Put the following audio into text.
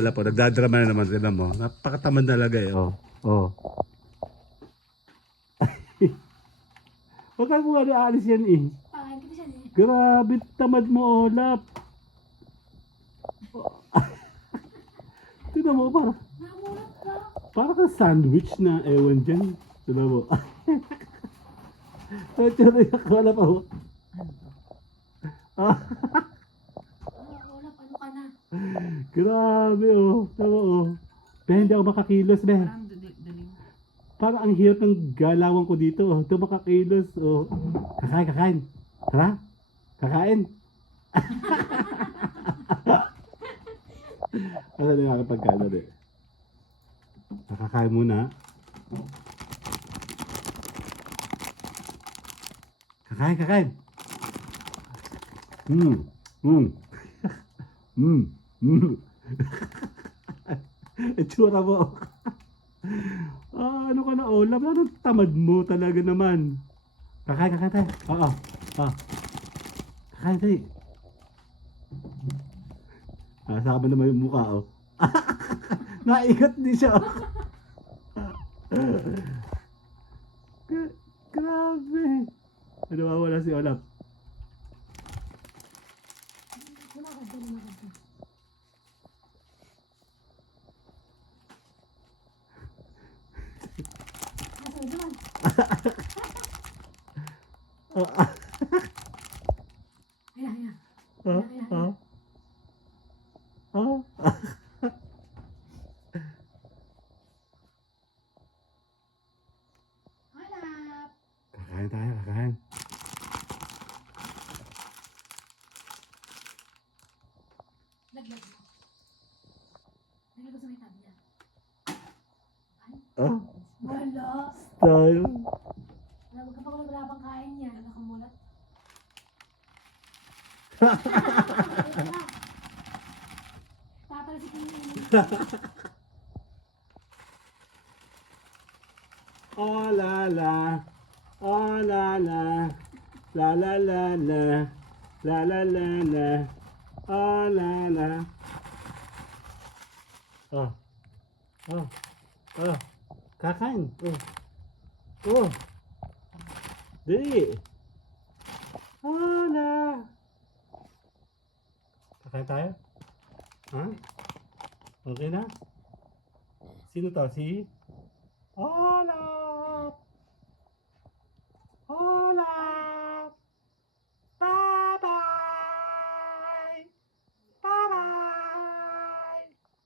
Wala po, nagdadrama na naman sila mo. Napakatamad talaga eh. Oh. Oh. Huwag ka mo ano, aalis yan eh. Ah, hindi ko siya. Grabe, tamad mo, Olap. Tignan mo, para, Namulat ka. para ka sandwich na ewan dyan. Tignan mo. Ang tsura yung akala pa. oh. Ah, Ah, wala, paano ka na? Grabe oh. Tama oh. Be, hindi ako makakilos, be. Parang daling. Parang ang hirap ng galawan ko dito. Oh. Ito makakilos. Oh. Kakain, kakain. Tara. Kakain. Ano na pagkano eh. Nakakain muna. Kakain, kakain. Hmm. Hmm. Hmm. Hmm. Itsura mo. ah, ano ka na, Olaf? Ano tamad mo talaga naman? Kakain, kakain tayo. Oo. Ah. Kakain tayo. Nasama naman yung mukha, oh. Naikat din siya. oh. Gra- Grabe. Ano wala si Olaf? Wala ka dyan, wala ka dyan. Nasa naman. Ah, ah, Ayan, ayan. ah, ah. Ah. Hanap. Kakain tayo, kakain. Laglag mo. Laglag ko sa may tabi niya. Ah, Wala. Tayo. Wala, ka pa wala pang kain yan. Nakamulat. Tatalsik mo yun. Oh la la. Oh la la. La la la la. La la la la. Oh la la. Oh. Oh. Oh. Kakain. Oh. Oh. Dali. Oh la. Kakain tayo? Ha? Okay na? Sino to? Si? Olaf!